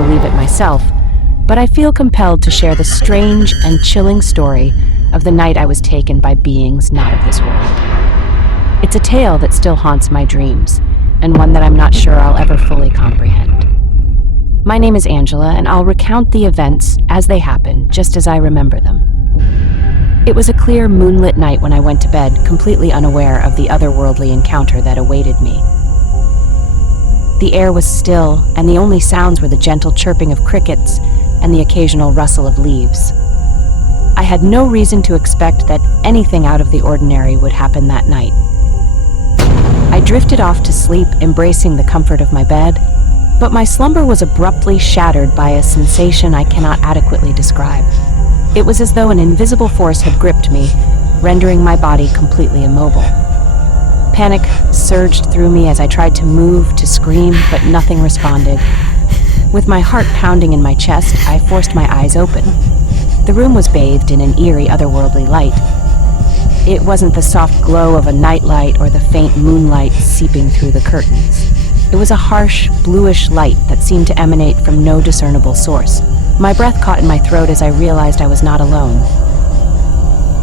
believe it myself, but I feel compelled to share the strange and chilling story of the night I was taken by beings not of this world. It's a tale that still haunts my dreams, and one that I'm not sure I'll ever fully comprehend. My name is Angela, and I'll recount the events as they happen, just as I remember them. It was a clear, moonlit night when I went to bed, completely unaware of the otherworldly encounter that awaited me. The air was still, and the only sounds were the gentle chirping of crickets and the occasional rustle of leaves. I had no reason to expect that anything out of the ordinary would happen that night. I drifted off to sleep, embracing the comfort of my bed, but my slumber was abruptly shattered by a sensation I cannot adequately describe. It was as though an invisible force had gripped me, rendering my body completely immobile. Panic surged through me as I tried to move, to scream, but nothing responded. With my heart pounding in my chest, I forced my eyes open. The room was bathed in an eerie, otherworldly light. It wasn't the soft glow of a nightlight or the faint moonlight seeping through the curtains. It was a harsh, bluish light that seemed to emanate from no discernible source. My breath caught in my throat as I realized I was not alone.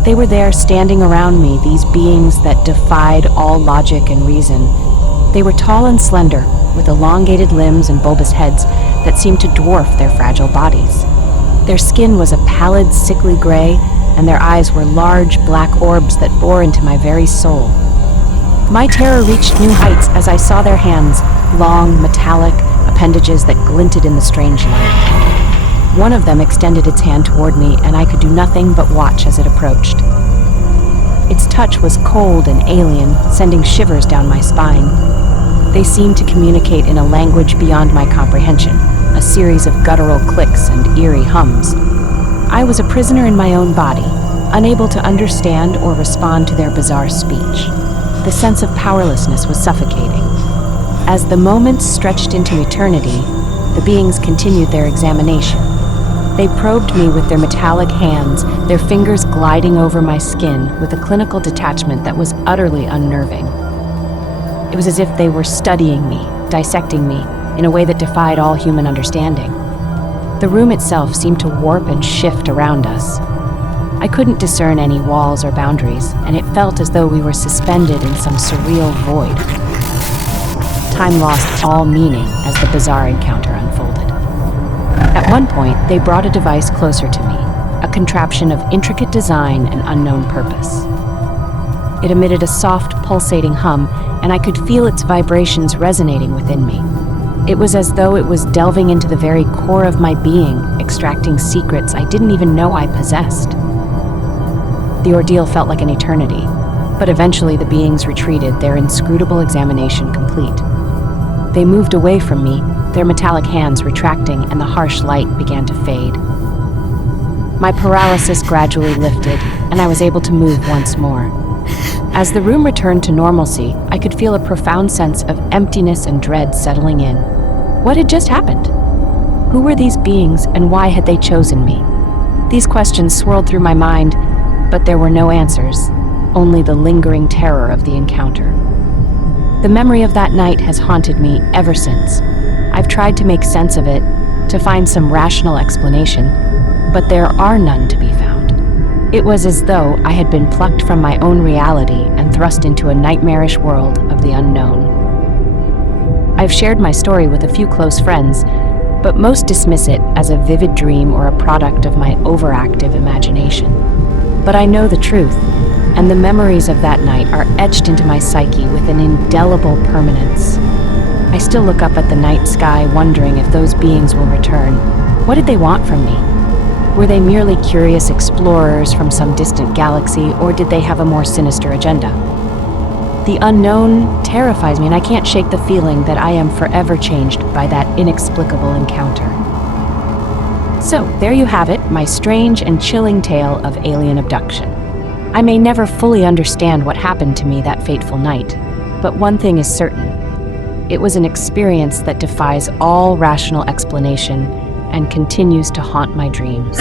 They were there, standing around me, these beings that defied all logic and reason. They were tall and slender, with elongated limbs and bulbous heads that seemed to dwarf their fragile bodies. Their skin was a pallid, sickly gray, and their eyes were large, black orbs that bore into my very soul. My terror reached new heights as I saw their hands, long, metallic appendages that glinted in the strange light. One of them extended its hand toward me, and I could do nothing but watch as it approached. Its touch was cold and alien, sending shivers down my spine. They seemed to communicate in a language beyond my comprehension, a series of guttural clicks and eerie hums. I was a prisoner in my own body, unable to understand or respond to their bizarre speech. The sense of powerlessness was suffocating. As the moments stretched into eternity, the beings continued their examination. They probed me with their metallic hands, their fingers gliding over my skin with a clinical detachment that was utterly unnerving. It was as if they were studying me, dissecting me, in a way that defied all human understanding. The room itself seemed to warp and shift around us. I couldn't discern any walls or boundaries, and it felt as though we were suspended in some surreal void. Time lost all meaning as the bizarre encounter unfolded. At one point, they brought a device closer to me, a contraption of intricate design and unknown purpose. It emitted a soft, pulsating hum, and I could feel its vibrations resonating within me. It was as though it was delving into the very core of my being, extracting secrets I didn't even know I possessed. The ordeal felt like an eternity, but eventually the beings retreated, their inscrutable examination complete. They moved away from me, their metallic hands retracting, and the harsh light began to fade. My paralysis gradually lifted, and I was able to move once more. As the room returned to normalcy, I could feel a profound sense of emptiness and dread settling in. What had just happened? Who were these beings, and why had they chosen me? These questions swirled through my mind, but there were no answers, only the lingering terror of the encounter. The memory of that night has haunted me ever since. I've tried to make sense of it, to find some rational explanation, but there are none to be found. It was as though I had been plucked from my own reality and thrust into a nightmarish world of the unknown. I've shared my story with a few close friends, but most dismiss it as a vivid dream or a product of my overactive imagination. But I know the truth, and the memories of that night are etched into my psyche with an indelible permanence. I still look up at the night sky, wondering if those beings will return. What did they want from me? Were they merely curious explorers from some distant galaxy, or did they have a more sinister agenda? The unknown terrifies me, and I can't shake the feeling that I am forever changed by that inexplicable encounter. So, there you have it, my strange and chilling tale of alien abduction. I may never fully understand what happened to me that fateful night, but one thing is certain. It was an experience that defies all rational explanation and continues to haunt my dreams.